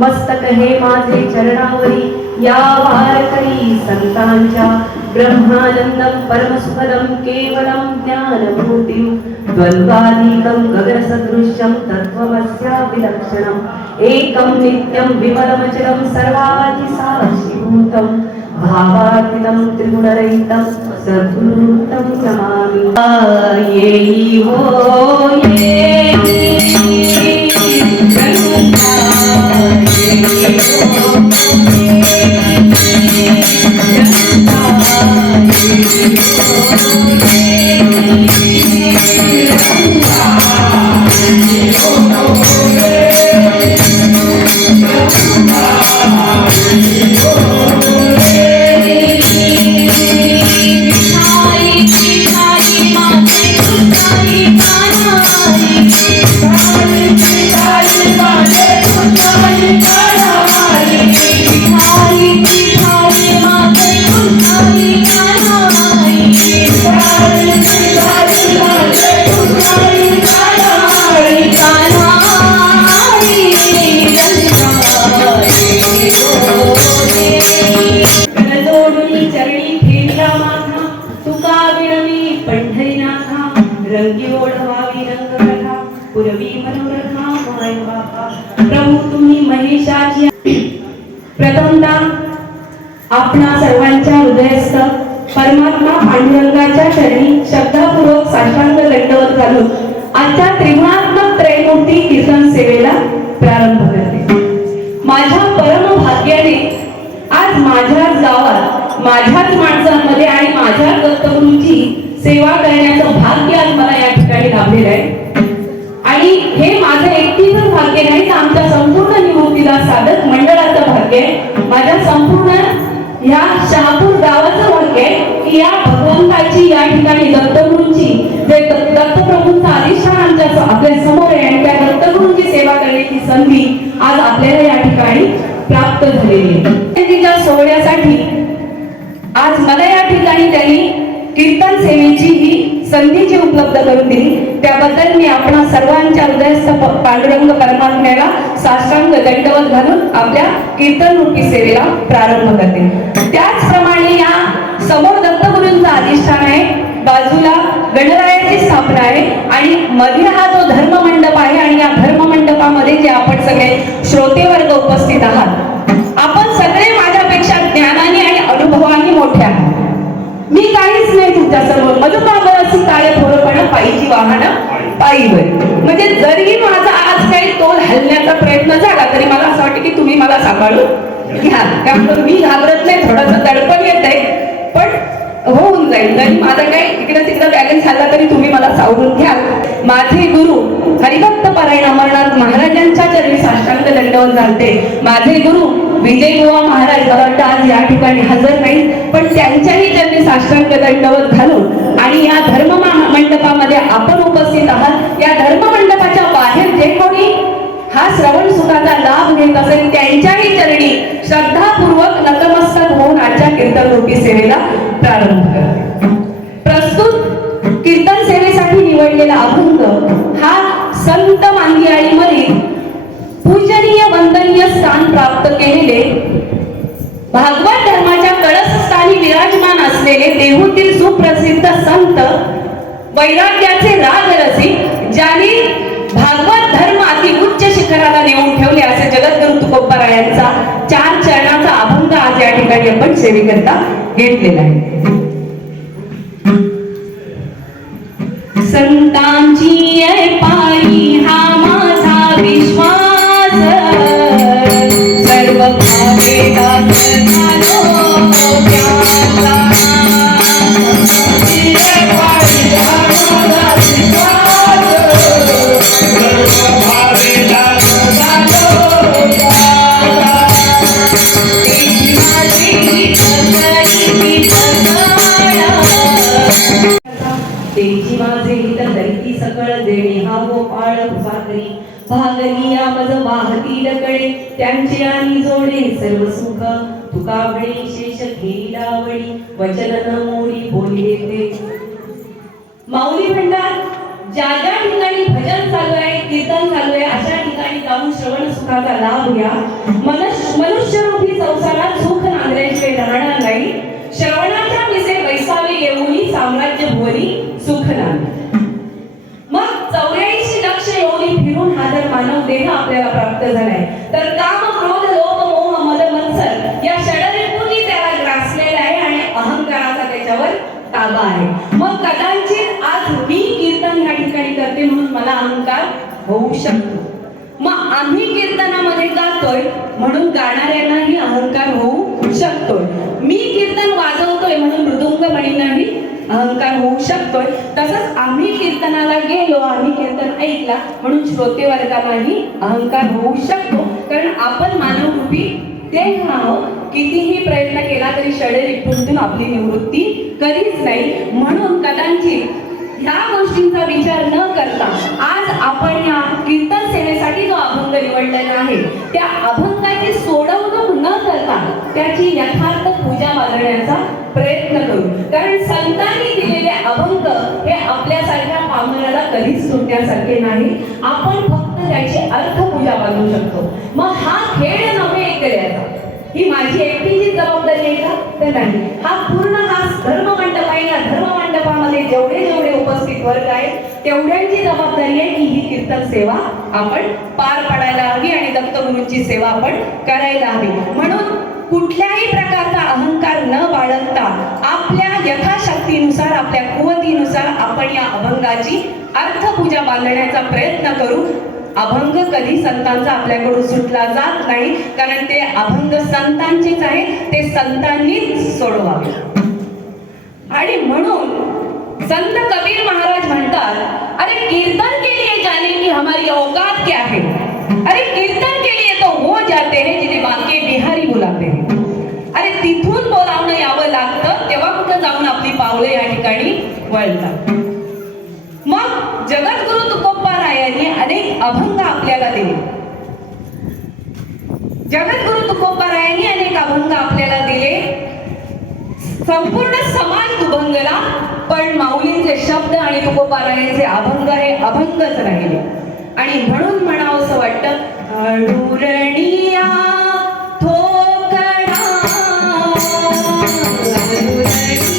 मस्तक हे माझे चरणावरी या वारकरी संतांच्या ब्रह्मानंदं परमसुखदं केवलं ज्ञानमूर्तिं द्वन्द्वातीतं गगनसदृश्यं तत्त्वमस्याविलक्षणम् एकं नित्यं विमलमचलं सर्वादिसाक्षिभूतं भावातीतं त्रिगुणरहितं सद्गुरुं नमामि। ये हो ये Bye. पंढरीनाथा रंगी ओढवावी रंगकथा पुरवी मनोरथा माय बापा प्रभू तुम्ही महेशाची प्रथमतः आपणा सर्वांच्या हृदयस्थ परमात्मा पांडुरंगाच्या चरणी शब्दपूर्वक साष्टांग दंडवत घालून आजच्या त्रिगुणात्मक त्रैमूर्ती कीर्तन सेवेला प्रारंभ करते. माझ्या परम भाग्याने आज माझ्याच गावात माझ्याच माणसांमध्ये आणि माझ्या दत्तगुरूंची सेवा करण्याचं भाग्य आज मला या ठिकाणी लाभलेलं आहे. आणि हे माझं एकटीचं भाग्य नाही तर आमच्या संपूर्ण निवृत्तीला साधक मंडळाचं भाग्य आहे. माझ्या संपूर्ण ह्या शहापूर गावाचं भाग्य आहे की या भगवंताची या ठिकाणी दत्तगुरूंची जे दत्तप्रभूंचा अधिष्ठान आमच्या आपल्या समोर आहे आणि त्या दत्तगुरूंची सेवा करण्याची संधी आज आपल्याला या ठिकाणी प्राप्त झालेली आहे. तिच्या सोहळ्यासाठी आज मला या ठिकाणी त्यांनी कीर्तन सेवेची ही संधीची उपलब्ध करून दिली. त्याबद्दल मी आपणा सर्वांच्या हृदयस्थ पांडुरंग परमात्म्याला साष्टांग दंडवत घालून आपल्या कीर्तन रूपी सेवेला प्रारंभ करते. त्याचप्रमाणे या समोर दत्तगुरूंचा अधिष्ठान आहे, बाजूला गणरायाची स्थापना आहे आणि मध्ये हा जो धर्ममंडप आहे आणि या धर्ममंडपामध्ये जे आपण सगळे श्रोते वर्ग उपस्थित आहात, आपण सगळे माझ्यापेक्षा ज्ञानाने आणि अनुभवाने मोठे आहात. मी काहीच नाही तुमच्या समोर मधुकाबर अशी काय थोरपणा पायीची वाहनं पायीवर. म्हणजे जरी माझा आज काही तोल हलण्याचा प्रयत्न झाला तरी मला असं वाटतं की तुम्ही मला सांभाळून घ्या. त्यामुळे मी घाबरत नाही, थोडंसं दडपण येत आहे पण होऊन जाईल. जरी माझा काही इकडे तिकडे बॅलन्स झाला तरी तुम्ही मला सावरून घ्या. माझे गुरु हरिभक्त पारायण अमरनाथ महाराजांच्या चरणी साष्टांग दंडवत घालते. माझे गुरु विजय बुवा महाराज मला वाटतं आज या ठिकाणी हजर नाही पण त्यांच्याही चरणी साष्टांग दंडवत घालून आणि या धर्म मंडपामध्ये आपण उपस्थित आहात. या धर्म मंडपाच्या बाहेर जे कोणी हा श्रवण सुखाचा लाभ घेत असेल त्यांच्याही चरणी श्रद्धापूर्वक नतमस्तक होऊन आजच्या कीर्तन रूपी सेवेला प्रारंभ करते. प्रस्तुत कीर्तन सेवेसाठी निवडलेला अभंग हा संत मांदियाळीमध्ये पूजनीय वंदनीय स्थान प्राप्त केलेले भागवत धर्माच्या कळसस्थानी विराजमान असलेले देहूतील सुप्रसिद्ध संत वैराग्याचे राजरसिक ज्यांनी भागवत धर्म अति उच्च शिखराला नेऊन ठेवले असे जगद्गुरु तुकोबारायांचा 4 चरणाचा अभंग आज या ठिकाणी आपण सेवेकरता घेतलेला आहे. संतांची पायी हा माझा विश्वास सर्व भावेला भागनिया मज वाहतील कडे त्यांचे आणि जोडे सर्व सुख तुकावणे शेष घेईलावणी वचन न मोडी बोलले ते. माऊली म्हणतात ज्या ज्या ठिकाणी भजन चालू आहे कीर्तन चालू आहे अशा ठिकाणी जाऊन श्रवण सुखाचा लाभ घ्या. मनुष्य रूपी संसारात सुख नांदल्याशिवाय राहणार नाही. श्रवणाच्या मिसे वैसावे येऊनी साम्राज्य भुवनी सुख नांद. मग 84 लक्ष योनी फिरून हा जर मानव देह आपल्याला प्राप्त झालाय तर काम क्रोध लोभ मोह मद मत्सर या षडरिपुनी त्याला ग्रासलेला आहे आणि अहंकाराचा त्याच्यावर ताबा आहे. मग कदाचित आज मी कीर्तन या ठिकाणी करते म्हणून मला अहंकार होऊ शकतो. मग आम्ही कीर्तनामध्ये गातोय म्हणून गाणाऱ्यांनाही अहंकार होऊ शकतोय. मी कीर्तन वाजवतोय म्हणून मृदुंगमणींनाही अहंकार होऊ शकतोय. तसंच आम्ही कीर्तनाला गेलो आम्ही कीर्तन ऐकला म्हणून श्रोते वर्गालाही अहंकार होऊ शकतो. कारण आपण मानव रूपी देह आहोत. कितीही प्रयत्न केला तरी षडरिपुंतून आपली निवृत्ती कधीच नाही. म्हणून कदाचित ह्या गोष्टींचा विचार न करता आज आपण या कीर्तन सेवेसाठी जो अभंग निवडलेला आहे त्या अभंगाची सोडवणूक न करता त्याची यथार्थ पूजा मानण्याचा प्रयत्न करू. कारण संतांनी दिलेले अभंग हे आपल्यासारख्या पामराला कधीच सुटण्यासारखे नाही. आपण फक्त त्याची अर्थपूजा बांधू शकतो. मग हा खेळ नव्हे करायचा ही माझी एकटीची जबाबदारी आहे का तर नाही. हा पूर्ण हा धर्ममंडप आहे. या धर्ममंडपामध्ये जेवढे तेवढ्यांची जबाबदारी आहे की ही कीर्तन सेवा आपण पार पाडायला हवी आणि दत्तगुरूंची सेवा आपण करायला हवी. म्हणून कुठल्याही प्रकारचा अहंकार न बाळगता आपल्या यथाशक्तीनुसार, आपल्या कुवतीनुसार आपण या अभंगाची अर्थपूजा बांधण्याचा प्रयत्न करू. अभंग कधी संतांचा आपल्याकडून सुटला जात नाही, कारण ते अभंग संतांचेच आहे, ते संतांनीच सोडवावे. आणि म्हणून संत कबीर महाराज म्हणतात, अरे कीर्तन के लिए जाने की हमारी औकात क्या है, अरे कीर्तन के लिए तो वो जाते हैं जिन्हें बांके बिहारी बुलाते हैं. अरे तिथून बोलावणं यावं लागतं, तेव्हा कुठं जाऊन आपली पावले या ठिकाणी वळतात. मग जगद्गुरु तुकोबारायांनी अनेक अभंग आपल्याला दिले. जगद्गुरु तुकोबारायांनी अनेक अभंग आपल्याला दिले. संपूर्ण समाज दुभंगला, पण माऊलींचे शब्द आणि तुकोबारायांचे अभंग हे अभंगच राहिले. आणि म्हणून म्हणावं असं वाटतं, अडुरणिया थोकडा, अडुरणिया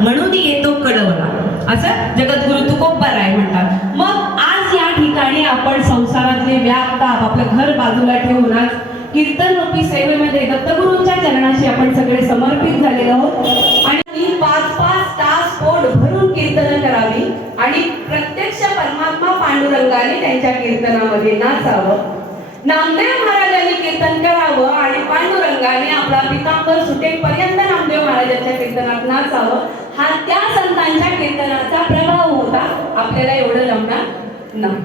म्हणून येतो कडवला, असं जगद्गुरु तुकोबाराय म्हणतात. मग आज या ठिकाणी आपण संसारातले व्यापताप आपलं घर बाजूला ठेवून आज कीर्तन रूपी सेवेमध्ये दत्तगुरूंच्या चरणाशी आपण सगळे समर्पित झालेलो आहोत. आणि 5-5 तास पोट भरून कीर्तन करावी आणि प्रत्यक्ष परमात्मा पांडुरंगाने त्यांच्या कीर्तनामध्ये नाचावं. नामदेव महाराजांनी कीर्तन करावं आणि पांडुरंगाने आपला पितांबर सुटेपर्यंत नामदेव महाराजांच्या कीर्तनात नाचावं. हा त्या संतांच्या कीर्तनाचा प्रभाव होता, आपल्याला एवढं जमणार नाही.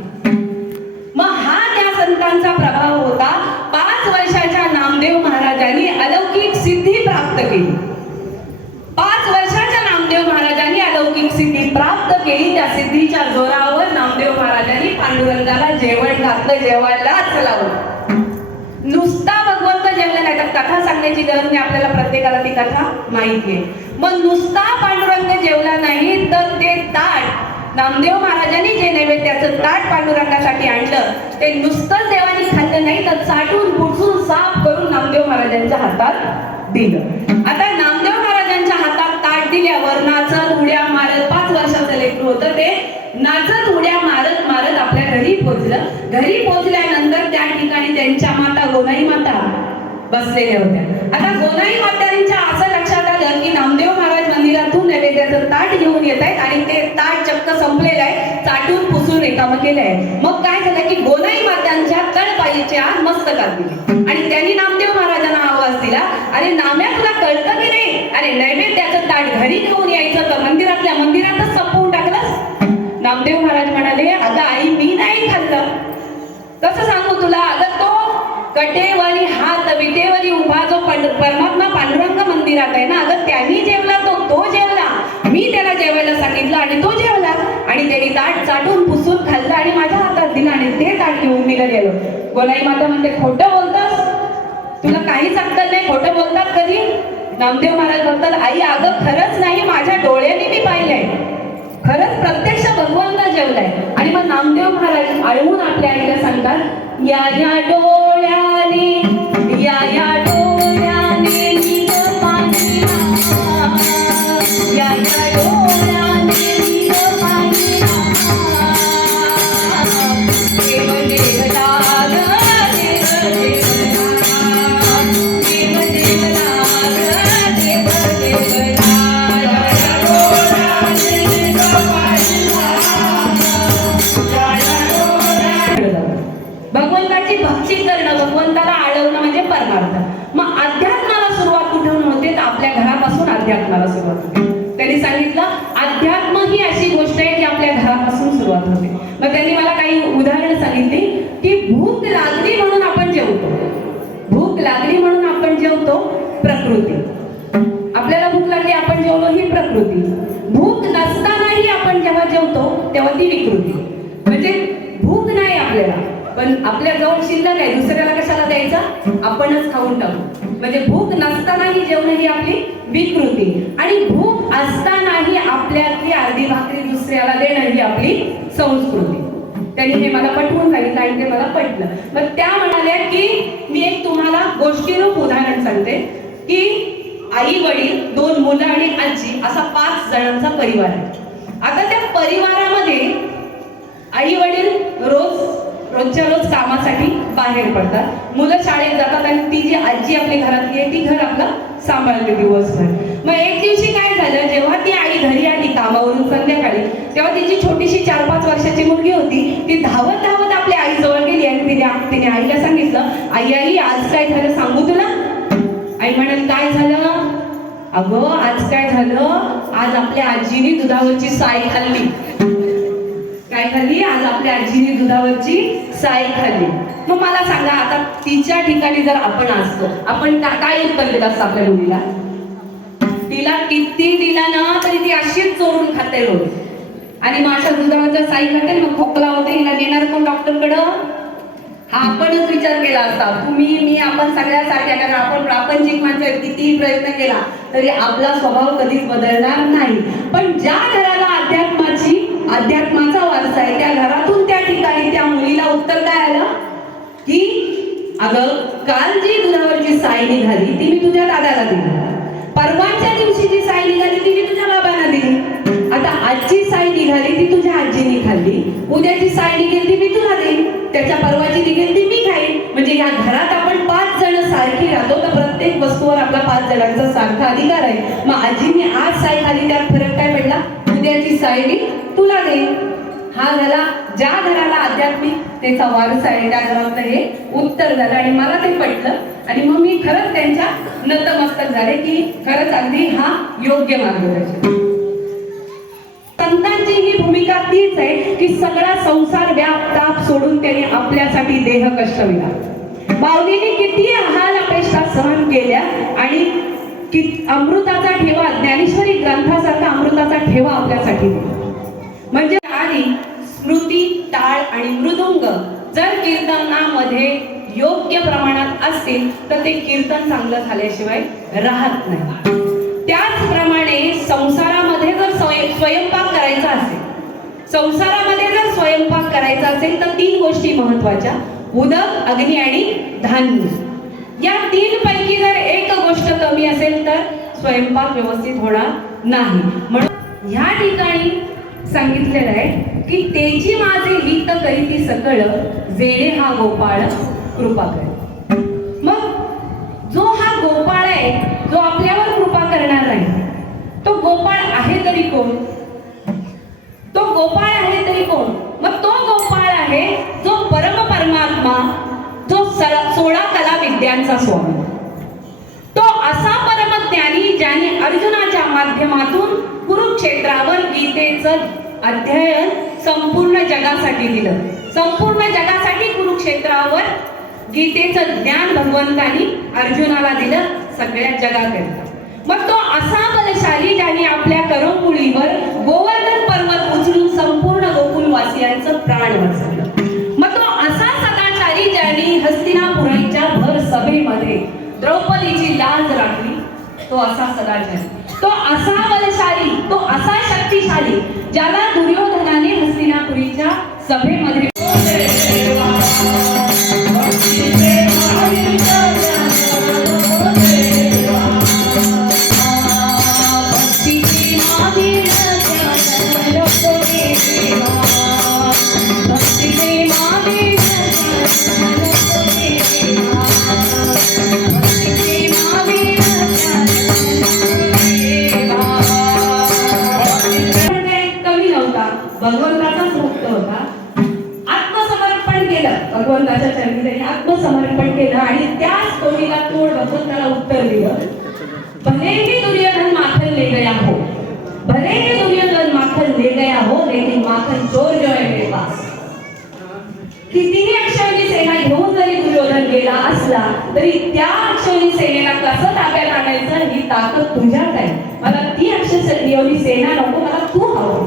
मग हा त्या संतांचा प्रभाव होता. 5 वर्षाच्या नामदेव महाराजांनी अलौकिक सिद्धी प्राप्त केली. 5 वर्षाच्या नामदेव महाराजांनी अलौकिक सिद्धी प्राप्त केली. त्या सिद्धीच्या जोरावर नामदेव महाराजांनी पांडुरंगाला जेवण घातलं, जेवायलाच लावलं. नुसता भगवंत जेवले नाही, तर कथा सांगण्याची गरज नाही, आपल्याला प्रत्येकाला ती कथा माहिती आहे. मग नुसता पांडुरंग जेवला नाही, तर ते ताट नामदेव महाराजांनी जे नैवेद्याचं ताट पांडुरंगासाठी आणलं, ते नुसतंच देवानी खाल्लं नाही, तर चाटून पुसून साफ करून नामदेव महाराजांच्या हातात दिलं. आता नामदेव महाराजांच्या हातात ताट दिल्यावर नाचत उड्या मारत, 5 वर्षाचं लेकरू होतं ते, नाचत उड्या मारत मारत आपल्या घरी पोहोचलं. घरी पोहोचल्यानंतर त्या ठिकाणी त्यांच्या माता गोनाई माता बसलेल्या होत्या. आता गोनाई मात्यांच्या असं लक्षात आलं की नामदेव महाराज मंदिरातून नैवेद्याचं ताट घेऊन येत आहेत आणि ते ताट चक्क संपलेलं आहे, चाटून पुसून रिकामं केलं आहे. मग काय झालं की गोनाई मात्यांच्या तळपाईच्या मस्तकात दिली आणि त्यांनी नामदेव महाराजांना आवाज दिला, अरे नाम्या, तुला कळतं की नाही, अरे नैवेद्याचं ताट घरी घेऊन यायचं तर मंदिरातल्या मंदिरातच संपवून टाकलंस. नामदेव महाराज म्हणाले, अगं आई, मी नाही खाल्लं. कसं सांगू तुला, अगं तो कटेवरी हात विटेवरी उभा जो परमात्मा पांडुरंग मंदिरात आहे ना, अगं त्यांनी जेवला, तो जेवला, मी त्याला जेवायला सांगितलं आणि तो जेवला आणि त्यांनी ताट चाटून पुसून खाल्लं आणि माझ्या हातात दिलं आणि ते ताट घेऊन मी गेलो. गोनाई माता म्हणते, खोटं बोलतोस, तुला काहीच अक्कल नाही, खोटं बोलतात कधी. नामदेव महाराज म्हणतात, आई अगं खरंच नाही, माझ्या डोळ्यांनी मी पाहिलंय, खरंच प्रत्यक्ष भगवंत जेवलाय. आणि मग नामदेव महाराज आळवून आपल्या आईला सांगतात, या या डोळ्याने, या या डोळ्याने नीट पाहिला, या या डोळ्याने नीट पाहिला, देव देवला ग, देव देवला, देव देवला ग, देव देवला, या या डोळ्याने नीट पाहिला, या या डोळ्याने. भगवंताची भक्ती करणं, भगवंताला आळवणं म्हणजे परमार्थ. मग अध्यात्माला सुरुवात कुठून होते, तर आपल्या घरापासून अध्यात्माला सुरुवात होते. त्यांनी सांगितलं, अध्यात्म ही अशी गोष्ट आहे की आपल्या घरापासून सुरुवात होते. मग त्यांनी मला काही उदाहरणं सांगितली की भूक लागली म्हणून आपण जेवतो, भूक लागली म्हणून आपण जेवतो. प्रकृती, आपल्याला जेवलो ही प्रकृती. भूक नसतानाही आपण जेव्हा जेवतो तेव्हा ती विकृती. म्हणजे भूक नाही आपल्याला, पण आपल्या जवळ शिल्लक आहे, दुसऱ्याला कशाला द्यायचा, आपणच खाऊन टाकू. म्हणजे भूक नसतानाही जेवण ही आपली विकृती, आणि भूक असतानाही आपल्यातली अर्धी भाकरी दुसऱ्याला देणं ही आपली संस्कृती. त्यांनी हे मला पटवून सांगितलं आणि ते मला पटलं. मग त्या म्हणाल्या की मी एक तुम्हाला गोष्टीरूप उदाहरण सांगते की आई वडील, 2 मुलं आणि आजी असा 5 जणांचा परिवार आहे. आता त्या परिवारामध्ये आई वडील रोजच्या रोज कामासाठी बाहेर पडतात, मुलं शाळेत जातात आणि ती जी आजी आपली घरातली आहे ती घर आपलं सांभाळते दिवसभर. मग एक दिवशी काय झालं, जेव्हा ती आई घरी आली कामावरून संध्याकाळी, तेव्हा तिची छोटीशी 4-5 वर्षाची मुलगी होती. ती धावत धावत आपल्या आईजवळ गेली आणि तिने आईला सांगितलं, आई आज काय झालं सांगू तुला. आई म्हणाली काय झालं. अगं आज काय झालं, आज आपल्या आजीने दुधावरची साय खाल्ली. काय खाल्ली, आज आपल्या आजीने दुधावरची साय खाल्ली. मग मला सांगा, आता तिच्या ठिकाणी जर आपण असतो, आपण काय उत्तर दिलं असतं आपल्या मुलीला. तिला किती दिला ना तरी ती अशीच चोरून खाते रोज, आणि मग अशा दुधावरच्या साई खाते, मग खोकला होते, हिला नेणार कोण डॉक्टरकडं. हा आपणच विचार केला असता, तुम्ही मी आपण सगळ्यासारख्या, कारण आपण प्रापंचिक माणसं कितीही प्रयत्न केला तरी आपला स्वभाव कधीच बदलणार नाही. पण ज्या घराला अध्यात्माचा वारसा आहे त्या घरातून त्या ठिकाणी त्या मुलीला उत्तर काय आलं की अगं काल जी दुधावरची साय निघाली ती मी तुझ्या दादाला दिली, परवाच्या दिवशी जी साय निघाली ती मी तुझ्या बाबांना दिली, आता आजची साय निघाली ती तुझ्या आजीने खाल्ली, उद्याची साय निघेल ती मी तुला देईन, त्याच्या परवाची निघेल ती मी खाईन. म्हणजे या घरात आपण 5 जण सारखी राहतो, तर प्रत्येक वस्तूवर आपला 5 जणांचा सारखा अधिकार आहे. मग आजीने आज साय खाली, त्यात फरक काय पडला, उद्याची साय मी तुला देईन. हा झाला ज्या घराला आध्यात्मिकतेचा वारसा आहे त्या घरातलं हे उत्तर झालं, आणि मला ते पटलं. आणि मग मी खरंच त्यांच्या नतमस्तक झाले की खरंच अगदी हा योग्य मार्गदर्शन. संतांची ही भूमिका तीच आहे की सगळा संसार व्याप ताप सोडून त्यांनी आपल्यासाठी देह कष्टविला. माऊलीने किती हाल अपेक्षा सहन केल्या, आणि अमृताचा ठेवा, ज्ञानेश्वरी ग्रंथासारखा अमृताचा ठेवा आपल्यासाठी दिला. म्हणजे आणि स्मृती, टाळ आणि मृदुंग जर कीर्तनामध्ये योग्य प्रमाणात असतील तर ते कीर्तन चांगलं झाल्याशिवाय राहत नाही. त्याचप्रमाणे संसारामध्ये जर स्वयंपाक करायचा असेल, तर 3 गोष्टी महत्वाच्या, उदक, अग्नी आणि धान्य. या 3 पैकी जर एक गोष्ट कमी असेल तर स्वयंपाक व्यवस्थित होणार नाही. म्हणून ह्या ठिकाणी सांगितलेलं आहे की तेची माझे हित करीती सकळ, जेणे हा गोपाळ कृपा करे. मग जो हा गोपाळ आहे, जो आपल्यावर कृपा करणार आहे, तो गोपाळ आहे तरी कोण? मग तो गोपाळ आहे जो परमात्मा, जो 16 कला विद्यांचा स्वामी, तो असा परमज्ञानी ज्याने अर्जुनाच्या माध्यमातून कुरुक्षेत्रावर गीतेचं अध्ययन संपूर्ण जगासाठी दिलं. संपूर्ण जगासाठी कुरुक्षेत्रावर गीतेचं ज्ञान भगवंतानी अर्जुनाला दिलं, सगळ्या जगाकरिता. मग तो असा बलशाली ज्याने आपल्या करोकुळीवर गोवर्धन पर्वत उचलून संपूर्ण गोकुलवासियांचं प्राण वाचवलं. मग तो असा सदाचारी ज्याने हस्तिनापुरीच्या भर सभेमध्ये द्रौपदीची लाज राखली, तो असा सदाचारी, तो असा बलशाली, तो असा शक्तिशाली ज्याला दुर्योधनाने हस्तिनापुरीच्या सभेमध्ये भगवंताचाच भक्त होता, आत्मसमर्पण केलं, भगवंताच्या चरणी त्यांनी आत्मसमर्पण केलं, आणि त्याच तोडीला तोड भगवंताला उत्तर दिलं. भले ही दुर्योधन माखन ले गया हो, लेकिन माखन चोर जो है मेरे पास. कितीही अक्षौहिणी सेना घेऊन जरी दुर्योधन गेला असला तरी त्या अक्षौहिणी सेनेला कसं ताब्यात आणायचं ही ताकद तुझ्यात आहे. मला ती अक्षरशः एवढी सेना नको, मला तू हवं.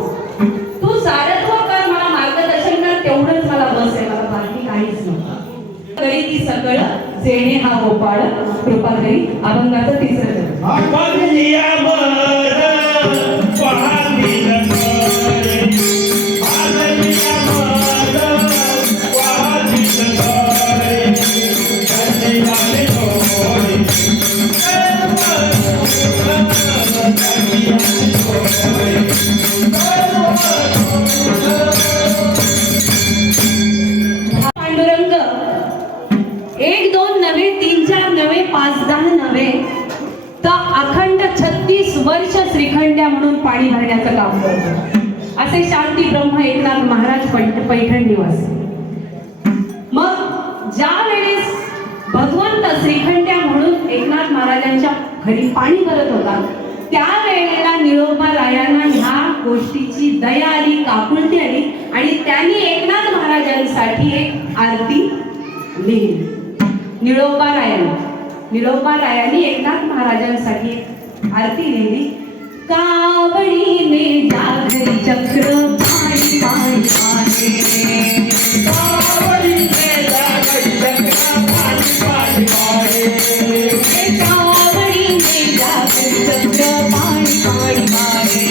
तू सारत्व कर, मला मार्गदर्शन कर, तेवढंच मला बस आहे, मला बाकी काहीच नको. करी ती सकळ जेणे हा गोपाळ कृपा करी. अभंगाचं तिसरं पांडुरंग 1 2 नव्हे 3 4 नव्हे 5 10 नव्हे तर अखंड 36 वर्ष श्रीखंड्या म्हणून पाणी भरण्याचं काम करतो. असे शांती ब्रह्म एकनाथ महाराज पैठण निवासी. मग ज्या वेळेस भगवंत श्रीखंड्या म्हणून एकनाथ महाराजांच्या घरी पाणी भरत होता, त्यावेळेला निळोबा रायांना ह्या गोष्टीची दया आली, काकुळती आली आणि त्यांनी एकनाथ महाराजांसाठी एक आरती लिहिली. निळोबा रायांनी एकनाथ महाराजांसाठी एक आरती लिहिली. कावडी में जागरी चक्र पाणी पाणी पाणी, कावडी में जागरी चक्र पाणी पाणी पाणी, कावडी में जागरी चक्र पाणी पाणी पाणी,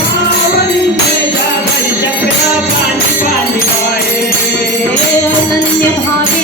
कावडी में जागरी चक्र पाणी पाणी पाणी, अनन्य भावे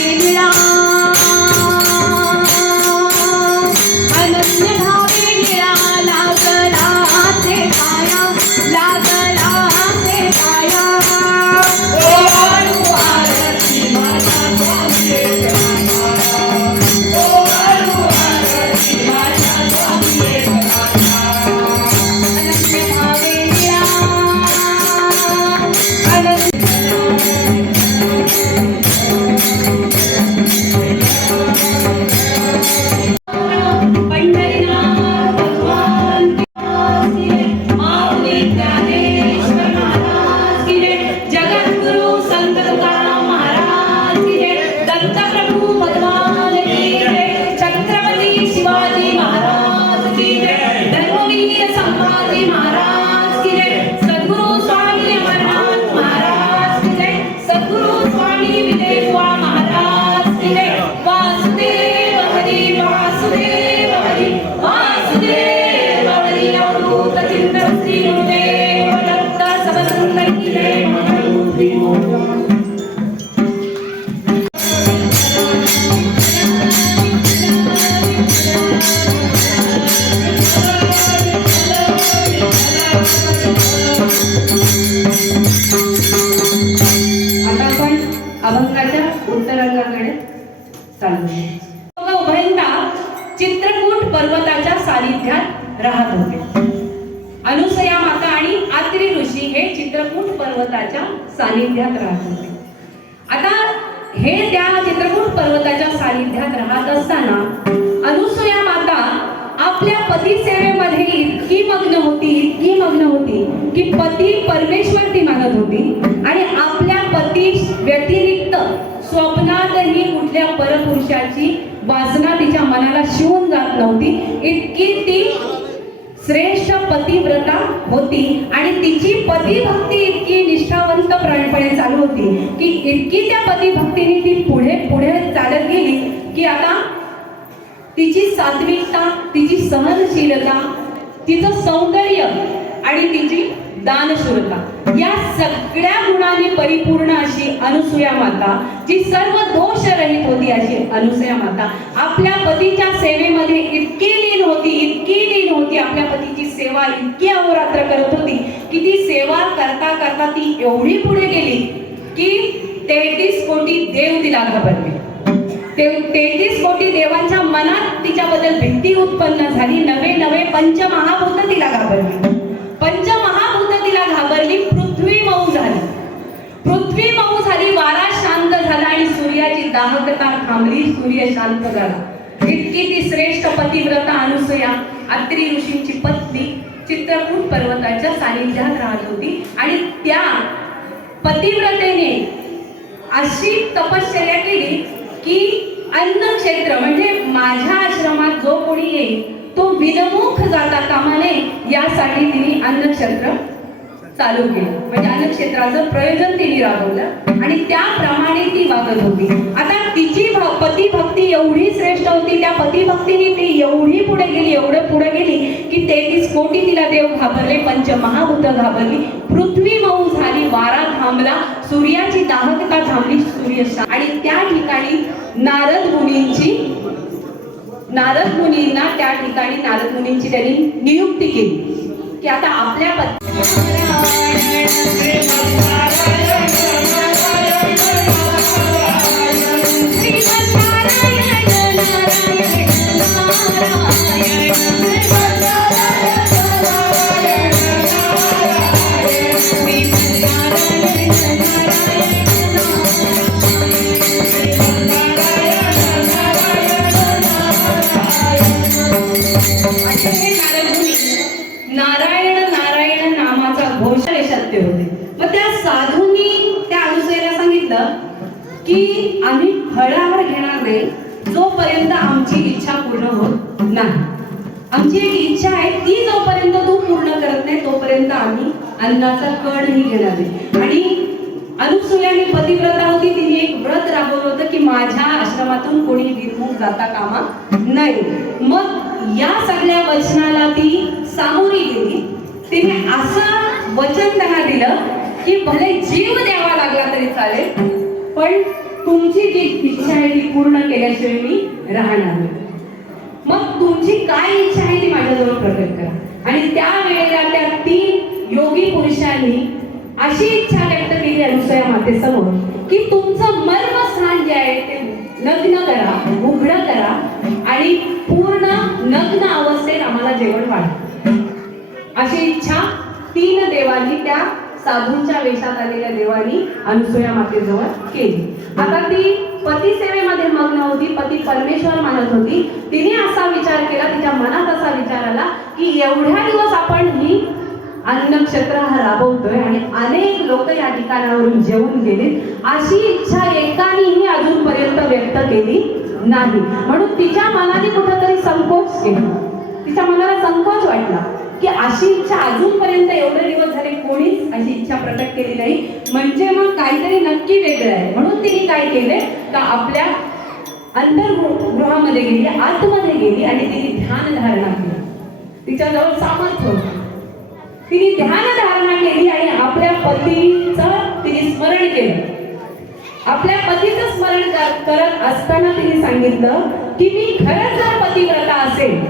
निळा चित्रकूट पर्वताच्या सानिध्यात राहत होते. अनुसया माता आणि आत्री ऋषी हे चित्रकूट पर्वताच्या सानिध्यात राहत होते. आता हे त्या चित्रकूट पर्वताच्या सानिध्यात राहत असताना अनुसया माता आपल्या पती सेवेमध्ये इतकी मग्न होती की पती परमेश्वर ती मानत होती आणि आपल्या पती व्यतिरिक्त स्वप्नातही कुठल्या परपुरुषाची वासना तिच्या मनाला शिवून जात नव्हती. इतकी ती श्रेष्ठ पतिव्रता होती आणि तिची पतिभक्ती इतकी निष्ठावंत प्राणपणे चालू होती की इतकी त्या पतिभक्तीने ती पुढे पुढे चालत गेली की आता तिची सात्विकता, तिची सहनशीलता, तिचं सौंदर्य आणि तिची दानशूरता या सगळ्या गुणांनी परिपूर्ण अशी अनुसूया माता, जी सर्व दोष रहित होती अशी अनुसूया माता आपल्या पतीच्या सेवेमध्ये इतकी लीन होती, आपल्या पतीची सेवा इतकी अहोरात्र करत होती की ती सेवा करता करता ती एवढी पुढे गेली की 33 कोटी देव तिला घाबरले. 33 कोटी देवांच्या मनात तिच्याबद्दल भीती उत्पन्न झाली. नवे पंचमहाभूत तिला घाबरली. पृथ्वी मऊ झाली, वारा शांत झाला आणि सूर्याची दाहकता थांबली, सूर्य शांत झाला. इतकी ती श्रेष्ठ पतिव्रता अनुसूया अत्री ऋषींची पत्नी चित्रकूट पर्वताच्या सानिध्यात राहत होती आणि त्या पतिव्रतेने अशी तपश्चर्या केली की अन्न क्षेत्र म्हणजे माझ्या आश्रमात जो कोणी येईल तो यासाठी तिने अन्नक्षेत्र चालू केलं, म्हणजे अन्नक्षेत्राचं प्रयोजन तिने राबवलं आणि त्याप्रमाणे ती वागत होती. आता तिची पतिभक्ती एवढी श्रेष्ठ होती, त्या पतिभक्तीने ती एवढी पुढे गेली, एवढं पुढे गेली की 33 कोटी तिला देव घाबरले, पंचमहाभूत घाबरली, पृथ्वी मऊ झाली, वारा थांबला, सूर्याची दाहकता थांबली, सूर्य आणि त्या ठिकाणी नारद मुनींना त्या ठिकाणी नारद मुनींची त्यांनी नियुक्ती केली की आता आपल्या नारायण नारायण नामाचा घोष देशात होते. मग त्या साधूंनी त्या अनुसयाला सांगितलं की आम्ही फळावर घेणार नाही जोपर्यंत आमची इच्छा पूर्ण होत नाही. आमची एक इच्छा आहे ती जोपर्यंत तू पूर्ण करत नाही तोपर्यंत आम्ही अन्नाचा कणही घेणार नाही. आणि अनुसूयाने पतिव्रता होती, तिने एक व्रत राबवलं होतं की माझ्या आश्रमातून कोणी निर्मुख जाता कामा नाही. मग या सगळ्या वचनाला ती सामोरी गेली. तिने असं वचन त्यांना दिलं की भले जीव द्यावा लागला तरी चालेल, पण तुमची जी इच्छा आहे ती पूर्ण केल्याशिवाय मी राहणार नाही. मग तुमची काय इच्छा आहे ती माझ्याजवळ प्रकट करा. आणि त्यावेळेला त्या 3 योगी पुरुषांनी अशी इच्छा व्यक्त केली अनुसया मातेसमोर की तुमचं मर्मस्थान जे आहे ते नग्न करा, उघडं करा आणि पूर्ण नग्न अवस्थेत आम्हाला जेवण वाढा. अशी इच्छा 3 देवांनी, त्या साधूंच्या वेशात आलेल्या देवांनी अनुसया मातेजवळ केली. आता ती पतिसेवेमध्ये मग्न होती, पती परमेश्वर मानत होती. तिने असा विचार केला, तिच्या मनात असा विचार आला की एवढ्या दिवस आपण ही अन्नक्षेत्र हा राबवतोय आणि अनेक लोक या ठिकाणावरून जेवून गेले, अशी इच्छा एकानेही अजूनपर्यंत व्यक्त केली नाही. म्हणून तिच्या मनाने कुठेतरी संकोच केला, तिच्या मनाला संकोच वाटला की अशी इच्छा अजूनपर्यंत एवढे दिवस झाले कोणीच अशी इच्छा प्रकट केली नाही, म्हणजे मग काहीतरी नक्की वेगळं आहे. म्हणून तिने काय केले का आपल्या अंतर्गृहामध्ये गेली, आतमध्ये गेली आणि तिने ध्यान धारणा केली. तिच्याजवळ सामर्थ्य होतं, तिने ध्यान धारणा केली आणि आपल्या पतीचं तिने स्मरण केलं. आपल्या पतीचं स्मरण करत असताना तिने सांगितलं की मी खरंच जर पतिव्रता असेल,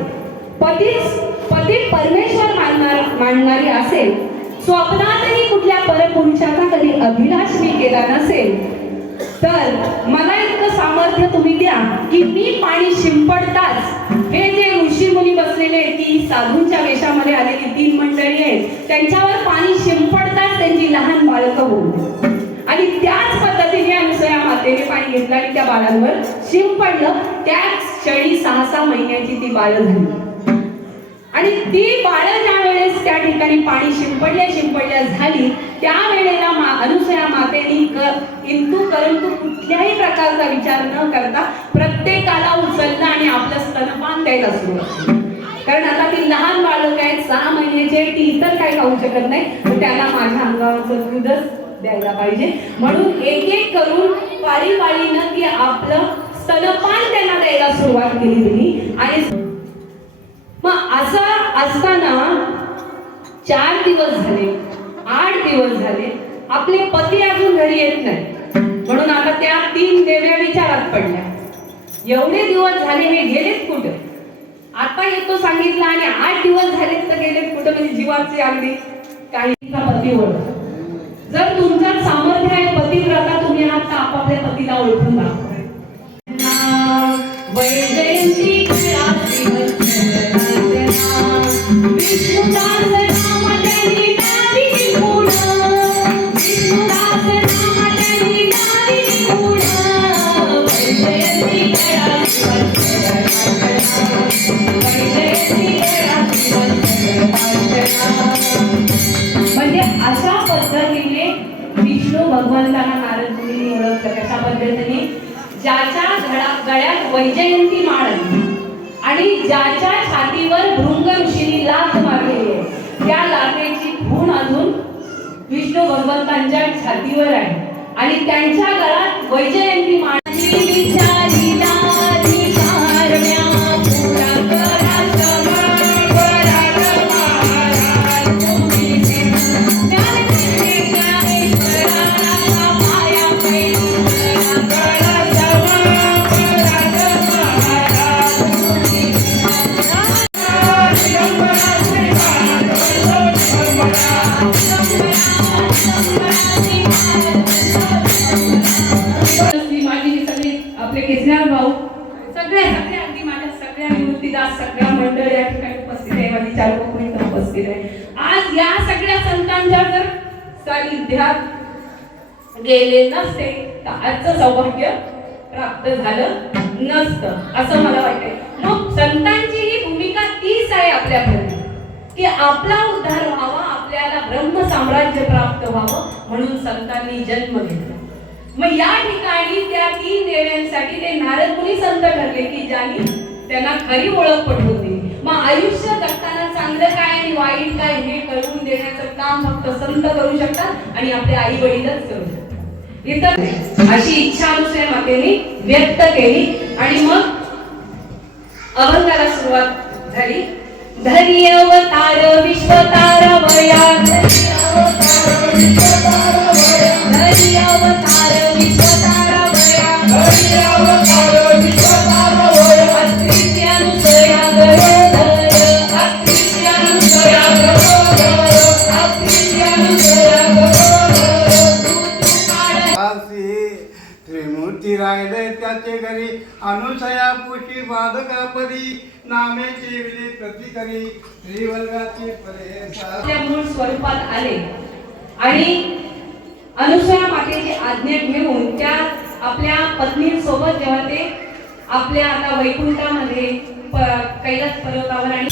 पती परमेश्वर मानणारी असेल, स्वप्नातही कुठल्या परपुरुषाचा कधी अभिलाष मी केला नसेल, तर मला इतकं सामर्थ्य तुम्ही द्या की मी पाणी शिंपडताच हे जे ऋषी मुनी बसलेले, ती साधूंच्या वेशामध्ये आलेली 3 मंडळी आहेत, त्यांच्यावर पाणी शिंपडताच त्यांची लहान बाळकं होईल. आणि त्याच पद्धतीने अनुसया मातेने पाणी घेतलं आणि त्या बाळांवर शिंपडलं. त्याच क्षणी 6 महिन्याची ती बाळं झाली. आणि ती बाळं ज्या वेळेस त्या ठिकाणी पाणी शिंपडल्या झाली, त्यावेळेला अनुसया मातेने किंतु परंतु कुठल्याही प्रकारचा विचार न करता प्रत्येकाला उचललं आणि आपलं स्तनपान द्यायला सुरुवात केली. कारण आता ती लहान बाळक आहेत, 6 महिन्याची, ती इतर काही खाऊ शकत नाही, तर त्याला माझ्या अंगावरचं दूधच द्यायला पाहिजे. म्हणून एक एक करून पाळीनं ती आपलं स्तनपान त्यांना द्यायला सुरुवात केली तिने. आणि मग असं असताना 4 दिवस झाले, 8 दिवस झाले, आपले पती अजून घरी येत नाही. म्हणून आता त्या 3 देव्या विचारात पडल्या, एवढे दिवस झाले हे गेलेत कुठे? आता येतो सांगितलं आणि 8 दिवस झालेत तर गेलेत कुठे? म्हणजे जीवाचे अगदी काहीचा पती ओळख. जर तुमच्यात सामर्थ्य आहे पतिव्रता तुम्ही आहात तर आपापल्या पतीला ओळखून दाखवा. म्हणजे अशा पद्धतीने विष्णू भगवंताला नारद मुनींनी ओळखलं. कशा पद्धतीने? ज्याच्या गळ्यात वैजयंती माळ आणि ज्याच्या छातीवर भृंग ऋषींनी लाथ मारलेली आहे, विष्णू भगवंतांच्या छातीवर आहे आणि त्यांच्या गळ्यात वैजयंती माळ भाऊ सगळे अगदी माझ्या सगळ्या निवृत्तीदास सगळ्या मंडळ या ठिकाणी उपस्थित आहे, माझी चालक मित्र उपस्थित आहे. आज या सगळ्या संतांच्या जर सानिध्यात गेले नसते तर आजचं सौभाग्य प्राप्त झालं नसतं असं मला वाटतंय. मग संतांची ही भूमिका तीच आहे आपल्याकडे की आपला उद्धार व्हावा, आपल्याला ब्रह्म साम्राज्य प्राप्त व्हावं म्हणून संतांनी जन्म घेतला. मग या ठिकाणी त्या 3 देव्यांसाठी ते नारद मुनी संत ठरले की ज्यांनी त्यांना खरी ओळख पटवून दिली. मग आयुष्य जगताना चांगलं काय आणि वाईट काय हे कळवून देण्याचं काम फक्त संत करू शकतात आणि आपले आई वडीलच करू शकतात. इतर अशी इच्छा अनुसार मातेने व्यक्त केली आणि मग अभंगाला सुरुवात झाली. धरी अवतार विश्वतार वया, धरी अवतार विश्वतार वया, धरी अवतार विश्वतार वया, अत्रित्यानुसया गरोदर, अत्रित्यानुसया गरोदर, अत्रित्यानुसया गरोदर. त्रिमूर्ती राहिले त्याचे घरी, अनुसया पुशी बाधकापदी, नामेची विधी प्रति करी, त्रिवर्गाची आपल्या मूळ स्वरूपात आले आणि अनुसया मातेची आज्ञा घेऊन त्या आपल्या पत्नीसोबत जेव्हा ते आपल्या आता वैकुंठामध्ये कैलास पर्वतावर आणि